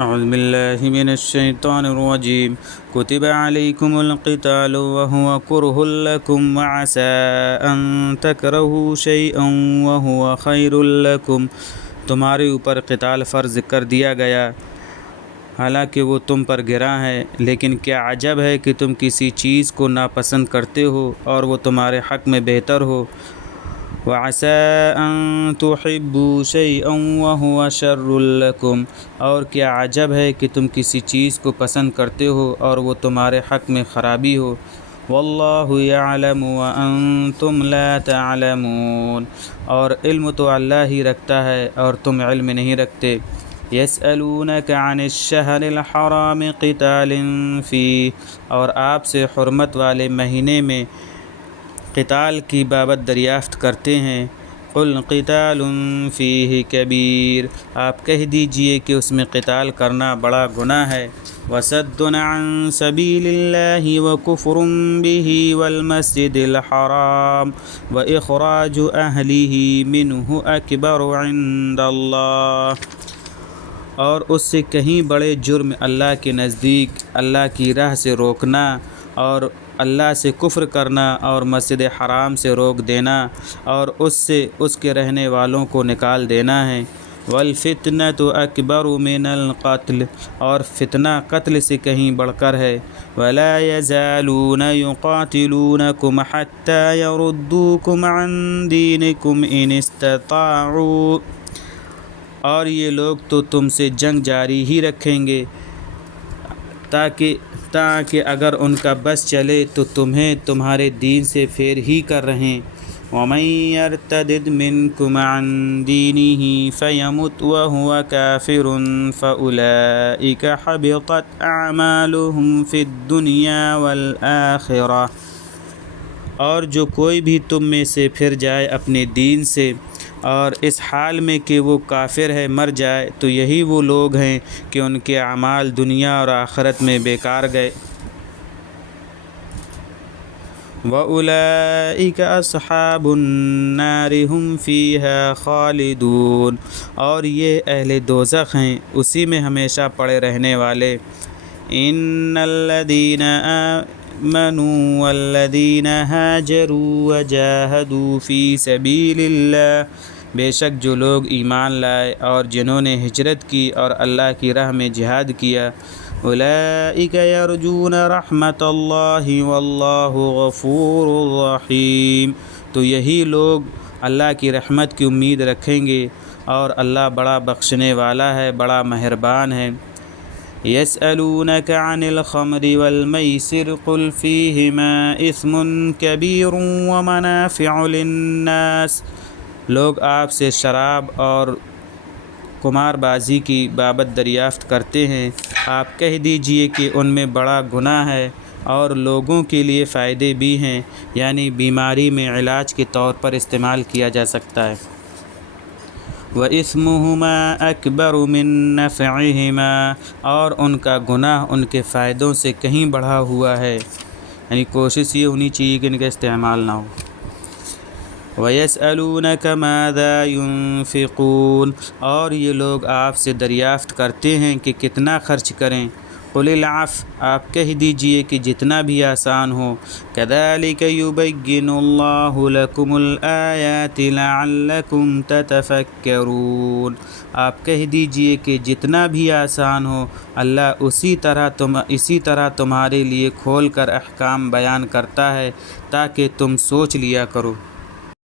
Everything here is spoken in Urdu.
اعوذ باللہ من الشیطان الرجیم کتب علیکم القتال وهو کرہ لکم وعسى ان تکرہوا شیئا وهو خیر لکم، تمہارے اوپر قتال فرض کر دیا گیا حالانکہ وہ تم پر گراں ہے، لیکن کیا عجب ہے کہ تم کسی چیز کو ناپسند کرتے ہو اور وہ تمہارے حق میں بہتر ہو۔ وَعَسَىٰ أَن تُحِبُّوا شَيْئًا وَهُوَ شَرٌّ لَكُمْ، اور کیا عجب ہے کہ تم کسی چیز کو پسند کرتے ہو اور وہ تمہارے حق میں خرابی ہو۔ وَاللَّهُ يَعْلَمُ وَأَنْتُمْ لَا تَعْلَمُونَ، اور علم تو اللہ ہی رکھتا ہے اور تم علم نہیں رکھتے۔ يَسْأَلُونَكَ عَنِ الشَّهْرِ الْحَرَامِ قِتَالٍ فِيهِ، اور آپ سے حرمت والے مہینے میں قتال کی بابت دریافت کرتے ہیں۔ قُلْ قِتَالٌ فِيهِ كَبِيرٌ، آپ کہہ دیجئے کہ اس میں قتال کرنا بڑا گناہ ہے۔ وَصَدٌّ عَن سَبِيلِ اللَّهِ وَكُفْرٌ بِهِ وَالْمَسْجِدِ الْحَرَامِ وَإِخْرَاجُ أَهْلِهِ مِنْهُ أَكْبَرُ عِندَ اللَّهِ، اور اس سے کہیں بڑے جرم اللہ کے نزدیک اللہ کی راہ سے روکنا اور اللہ سے کفر کرنا اور مسجد حرام سے روک دینا اور اس سے اس کے رہنے والوں کو نکال دینا ہے۔ وَالْفِتْنَةُ أَكْبَرُ مِنَ الْقَتْلِ، اور فتنہ قتل سے کہیں بڑھ کر ہے۔ وَلَا يَزَالُونَ يُقَاتِلُونَكُمْ حَتَّى يَرُدُّوكُمْ عَنْ دِينِكُمْ إِنِ اسْتَطَاعُوا، اور یہ لوگ تو تم سے جنگ جاری ہی رکھیں گے تاکہ اگر ان کا بس چلے تو تمہیں تمہارے دین سے پھیر ہی کر رہیں۔ وَمَن يَرْتَدِدْ مِنْكُمْ عَنْ دِينِهِ فَيَمُتْ وَهُوَ كَافِرٌ فَأُولَئِكَ حَبِطَتْ أَعْمَالُهُمْ فِي الدُّنْيَا وَالْآخِرَةِ، اور جو کوئی بھی تم میں سے پھر جائے اپنے دین سے اور اس حال میں کہ وہ کافر ہے مر جائے، تو یہی وہ لوگ ہیں کہ ان کے اعمال دنیا اور آخرت میں بیکار گئے۔ وَأُولَئِكَ أَصْحَابُ النَّارِ هُمْ فِيهَا خَالِدُونَ، اور یہ اہل دوزخ ہیں، اسی میں ہمیشہ پڑے رہنے والے۔ إِنَّ الَّذِينَ آمَنُوا وَالَّذِينَ هَاجَرُوا وَجَاهَدُوا فِي سَبِيلِ اللَّهِ، بے شک جو لوگ ایمان لائے اور جنہوں نے ہجرت کی اور اللہ کی راہ میں جہاد کیا، اولئک یرجون رحمت اللہ واللہ غفور رحیم، تو یہی لوگ اللہ کی رحمت کی امید رکھیں گے اور اللہ بڑا بخشنے والا ہے، بڑا مہربان ہے۔ یسألونک عن الخمر والمیسر قل فیہما اثم کبیر ومنافع للناس، لوگ آپ سے شراب اور قمار بازی کی بابت دریافت کرتے ہیں، آپ کہہ دیجئے کہ ان میں بڑا گناہ ہے اور لوگوں کے لیے فائدے بھی ہیں، یعنی بیماری میں علاج کے طور پر استعمال کیا جا سکتا ہے۔ وَإِثْمُهُمَا أَكْبَرُ مِن نَّفْعِهِمَا، اور ان کا گناہ ان کے فائدوں سے کہیں بڑھا ہوا ہے، یعنی کوشش یہ ہونی چاہیے کہ ان کا استعمال نہ ہو۔ وَيَسْأَلُونَكَ مَاذَا يُنْفِقُونَ، اور یہ لوگ آپ سے دریافت کرتے ہیں کہ کتنا خرچ کریں۔ قُلِ الْعَفْوَ، آپ کہہ دیجئے کہ جتنا بھی آسان ہو۔ كَذَلِكَ يُبَيِّنُ اللَّهُ لَكُمُ الْآيَاتِ لَعَلَّكُمْ تَتَفَكَّرُونَ، آپ کہہ دیجئے کہ جتنا بھی آسان ہو اللہ اسی طرح تمہارے لیے کھول کر احکام بیان کرتا ہے تاکہ تم سوچ لیا کرو۔